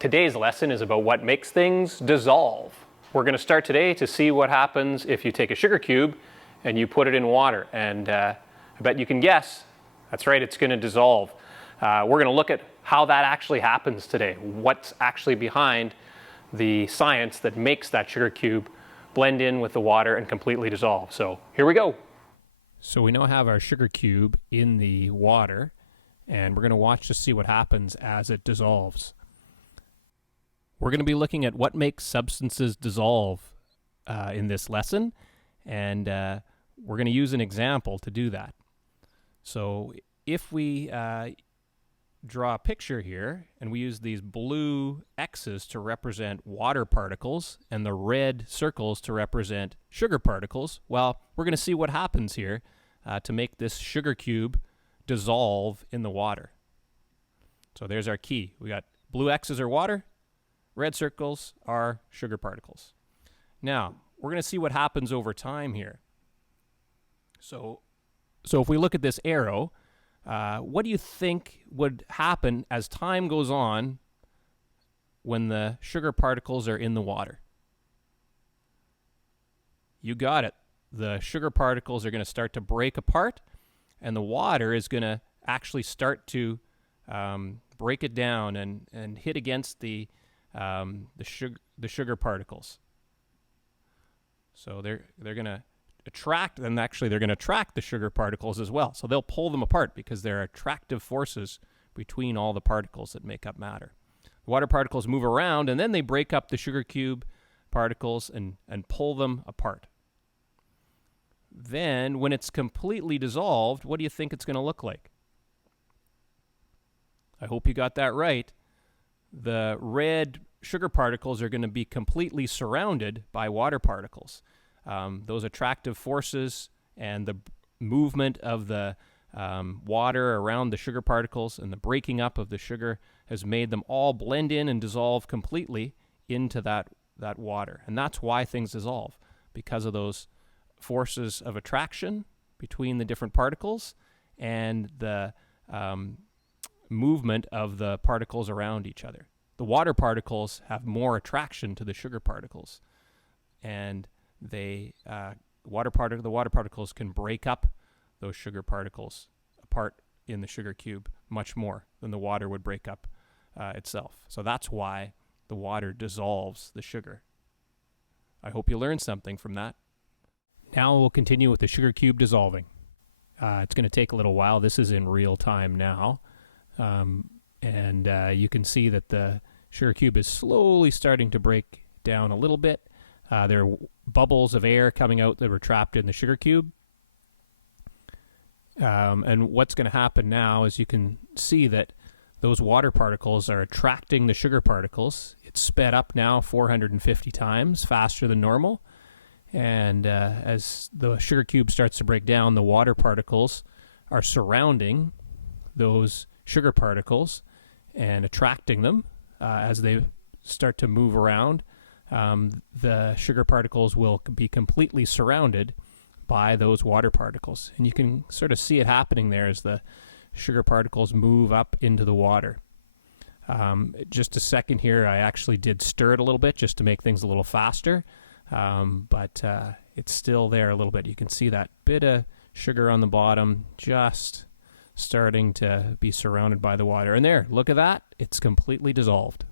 Today's lesson is about what makes things dissolve. We're going to start today to see what happens if you take a sugar cube and you put it in water. And I bet you can guess, that's right, it's going to dissolve. We're going to look at how that actually happens today, what's actually behind the science that makes that sugar cube blend in with the water and completely dissolve. So here we go. So we now have our sugar cube in the water, and we're going to watch to see what happens as it dissolves. We're going to be looking at what makes substances dissolve in this lesson, and we're going to use an example to do that. So if we draw a picture here, and we use these blue X's to represent water particles and the red circles to represent sugar particles, well, we're going to see what happens here to make this sugar cube dissolve in the water. So there's our key. We got blue X's are water, red circles are sugar particles. Now, we're going to see what happens over time here. So if we look at this arrow, what do you think would happen as time goes on when the sugar particles are in the water? You got it. The sugar particles are going to start to break apart, and the water is going to actually start to break it down and hit against the sugar particles. So they're going to attract, and actually they're going to attract the sugar particles as well. So they'll pull them apart because there are attractive forces between all the particles that make up matter. The water particles move around, and then they break up the sugar cube particles and pull them apart. Then, when it's completely dissolved, what do you think it's going to look like? I hope you got that right. The red sugar particles are going to be completely surrounded by water particles. Those attractive forces and the movement of the water around the sugar particles and the breaking up of the sugar has made them all blend in and dissolve completely into that water. And that's why things dissolve, because of those forces of attraction between the different particles and the movement of the particles around each other. The water particles have more attraction to the sugar particles, and the water particles can break up those sugar particles apart in the sugar cube much more than the water would break up itself. So that's why the water dissolves the sugar. I hope you learned something from that. Now we'll continue with the sugar cube dissolving. It's going to take a little while. This is in real time now. And you can see that the sugar cube is slowly starting to break down a little bit. There are bubbles of air coming out that were trapped in the sugar cube. And what's going to happen now is you can see that those water particles are attracting the sugar particles. It's sped up now 450 times faster than normal. And as the sugar cube starts to break down, the water particles are surrounding those sugar particles and attracting them as they start to move around. The sugar particles will be completely surrounded by those water particles. And you can sort of see it happening there as the sugar particles move up into the water. Just a second here, I actually did stir it a little bit just to make things a little faster. But it's still there a little bit. You can see that bit of sugar on the bottom just starting to be surrounded by the water. And there, look at that. It's completely dissolved.